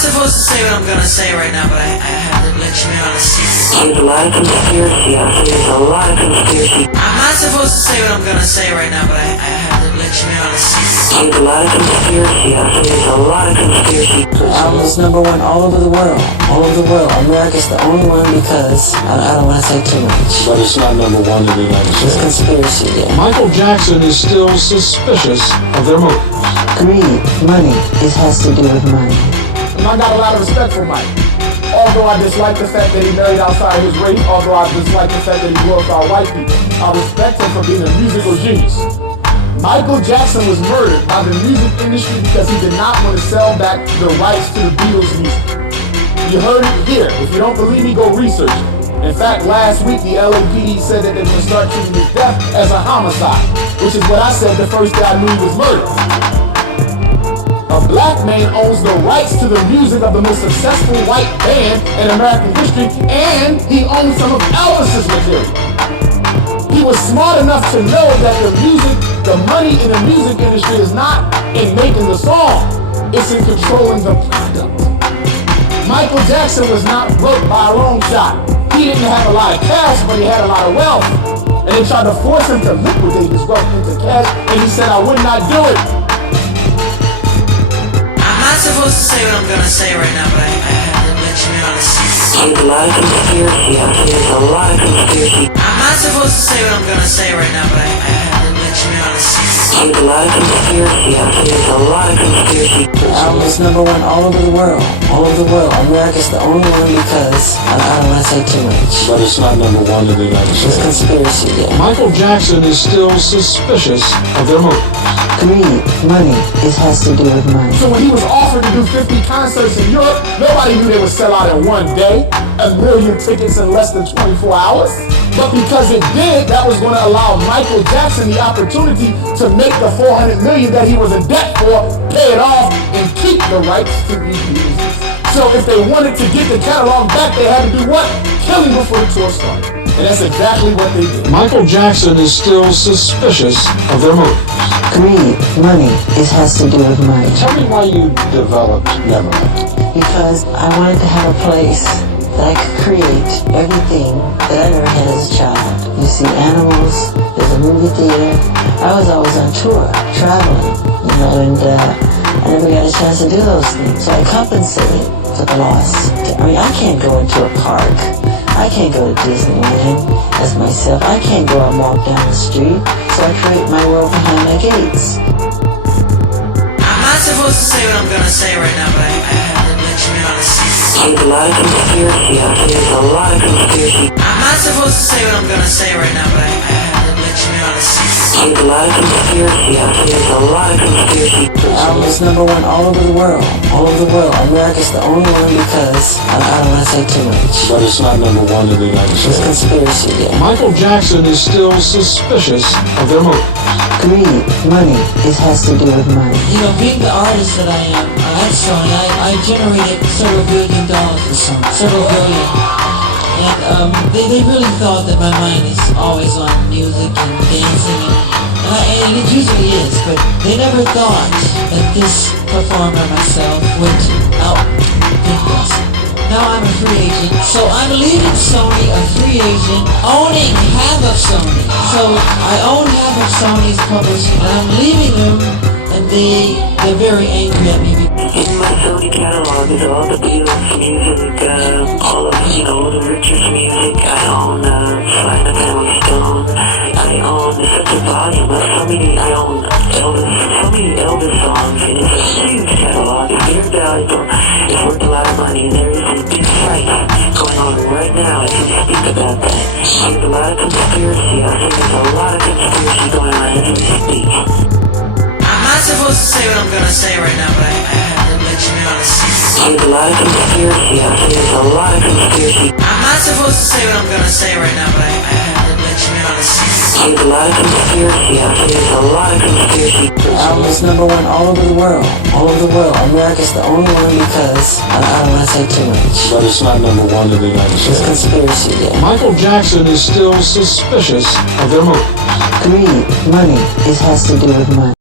supposed to say what I'm gonna say right now, but I have to let you know on a secret. There's a lot of conspiracy out there. There's a lot of conspiracy. I'm not supposed to say what I'm gonna say right now, but I have to let you know on a secret. There's a lot of conspiracy out there. There's a lot of conspiracy. The album is #1 all over the world. All over the world. America's the only one because I don't want to say too much. But it's not #1 in the United It's States. conspiracy, yeah. Michael Jackson is still suspicious of their motives. Greed, money. It has to do with money. And I got a lot of respect for Mike. Although I dislike the fact that he married outside his race, although I dislike the fact that he glorified white people, I respect him for being a musical genius. Michael Jackson was murdered by the music industry because he did not want to sell back the rights to the Beatles music. You heard it here. If you don't believe me, go research it. In fact, last week the LAPD said that they were going to start treating his death as a homicide, which is what I said the first day I knew he was murdered. A black man owns the rights to the music of the most successful white band in American history, and he owns some of Elvis's material. He was smart enough to know that the money in the music industry is not in making the song, it's in controlling the product. Michael Jackson was not broke by a long shot. He didn't have a lot of cash, but he had a lot of wealth. And they tried to force him to liquidate his wealth into cash, and he said, I would not do it. I'm not supposed to say what I'm gonna say right now, but I have to let you know on a secret. There's a lot of conspiracy out there. There's a lot of conspiracy. I'm not supposed to say what I'm gonna say right now, but I have to let you know on a secret. There's a lot of conspiracy out there. There's a lot of conspiracy. The album is #1 all over the world. All over the world. America's the only one because I don't want to say too much. But it's not #1 in the United It's States. conspiracy, yeah. Michael Jackson is still suspicious of their motives. Greed, money. It has to do with money. So when he was offered to do 50 concerts in Europe, nobody knew they would sell out in one day, 1 million tickets in less than 24 hours. But because it did, that was going to allow Michael Jackson the opportunity to make the $400 million that he was in debt for, pay it off, and keep the rights to these music. So if they wanted to get the catalog back, they had to do what? Kill him before the tour started. And that's exactly what they did. Michael Jackson is still suspicious of their motives. Greed, money. It has to do with money. Tell me why you developed Neverland. Because I wanted to have a place that I could create everything that I never had as a child. You see animals, there's a movie theater. I was always on tour, traveling, and I never got a chance to do those things. So I compensated for the loss. I can't go into a park. I can't go to Disneyland as myself. I can't go and walk down the street. So I create my world behind my gates. I'm not supposed to say what I'm gonna say right now, but I have to let you know on a secret. There's a lot of conspiracy out there. There's a lot of conspiracy. I'm not supposed to say what I'm gonna say right now, but I have to let you know on a secret. There's a lot of conspiracy out there. There's a lot of conspiracy. The album is #1 all over the world. All over the world. America's the only one because I don't want to say too much. But it's not #1 in the United It's States. conspiracy, yeah. Michael Jackson is still suspicious of their motives. Greed, money. It has to do with money. Being the artist that I am, at Sony, I generated several $1 billion for Sony, several billion. And they really thought that my mind is always on music and dancing, and it usually is, but they never thought that this performer myself would outthink us. Now I'm a free agent, so I'm leaving Sony a free agent, owning half of Sony. So I own half of Sony's publishing, and I'm leaving them, and they're very angry at me. In my Sony catalog is all the Beatles music, all of, the Richards music. I own Flying the Family Stone. I own such a volume of so many Elvis songs, and it's a huge catalog. It's very valuable. It's worth a lot of money, and there is a big fight going on right now as we speak about that. There's a lot of conspiracy out there. There's a lot of conspiracy going on as we speak. I'm not supposed to say what I'm gonna say right now, but I have to let you know on a secret. There's a lot of conspiracy out there. There's a lot of conspiracy. I'm not supposed to say what I'm gonna say right now, but I have to let you know on a secret. There's a lot of conspiracy out there. There's a lot of conspiracy. The album is #1 all over the world. All over the world. America's the only one because I don't want to say too much. But it's not #1 in the United It's States. conspiracy, yeah. Michael Jackson is still suspicious of their motives. Greed, money. It has to do with money.